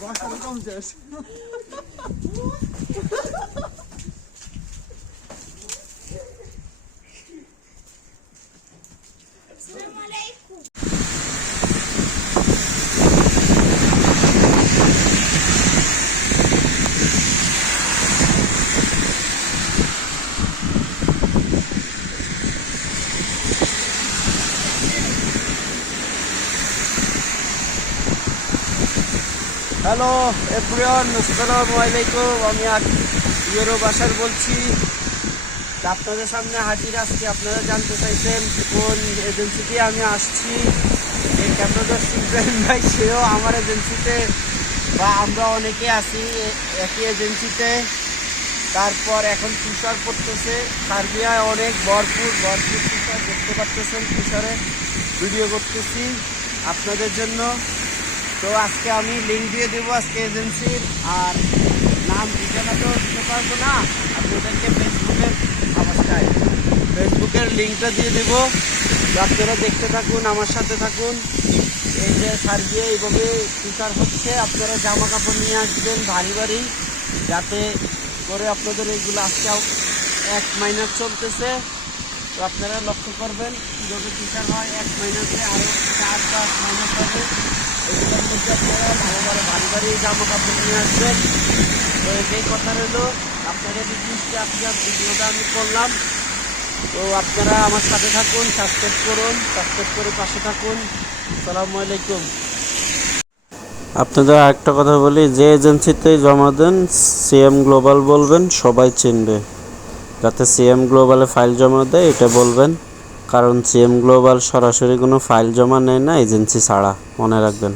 Waar gaan de kans dus? Hello, everyone, আসসালামু আলাইকুম। আমি ইউরো বাসার বলছি। আপনাদের সামনে হাজির আজকে আপনারা জানতে চাইছেন কোন এজেন্সিতে আমি আসছি। এই ক্যামেরাদর্শী ইব্রাহিম ভাই, সেও আমার এজেন্সিতে বা আমরা অনেকে আছি একই এজেন্সিতে তারপর এখন তুষার পড়তেছে। সার্বিয়ায় অনেক ভরপুর ভরপুর তুষার, দেখতে পাচ্ছেন তুষারে। ভিডিও করতেছি আপনাদের জন্য। তো আজকে আমি লিঙ্ক দিয়ে দেবো আজকে এজেন্সির আর নাম ঠিকানা তো দিতে পারব না। আপনাদেরকে ফেসবুকের অবস্থায় ফেসবুকের লিঙ্কটা দিয়ে দেবো। আপনারা দেখতে থাকুন, আমার সাথে থাকুন। এই যে সার্বিয়া এইভাবে তুষার হচ্ছে, আপনারা জামা কাপড় নিয়ে আসবেন, ভারী ভারী, যাতে করে আপনাদের এইগুলো আজকে এক মাইনাস চলতেছে। তো আপনারা লক্ষ্য করবেন, কীভাবে তুষার হয়, এক মাইনাসে আরও চার পাঁচ মাইনাস হবে। ভালো ভালো ভারী জামা কাপড় নিয়ে আসবেন তো এটাই কথা রইল। আপনাদের রিকোয়েস্টে আপনার ভিডিওটা আমি করলাম। তো আপনারা আমার সাথে থাকুন সাবস্ক্রাইব করুন সাবস্ক্রাইব করে পাশে থাকুন। আসসালামু আলাইকুম। আপনাদের আরেকটা কথা বলি, যে এজেন্সিতে জমা দেন, সিএম গ্লোবাল বলবেন, সবাই চিনবে। যাতে সিএম গ্লোবালে ফাইল জমা দেয়, এটা বলবেন। কারণ সিএম গ্লোবাল সরাসরি কোনো ফাইল জমা নেয় না, এজেন্সি ছাড়া। মনে রাখবেন।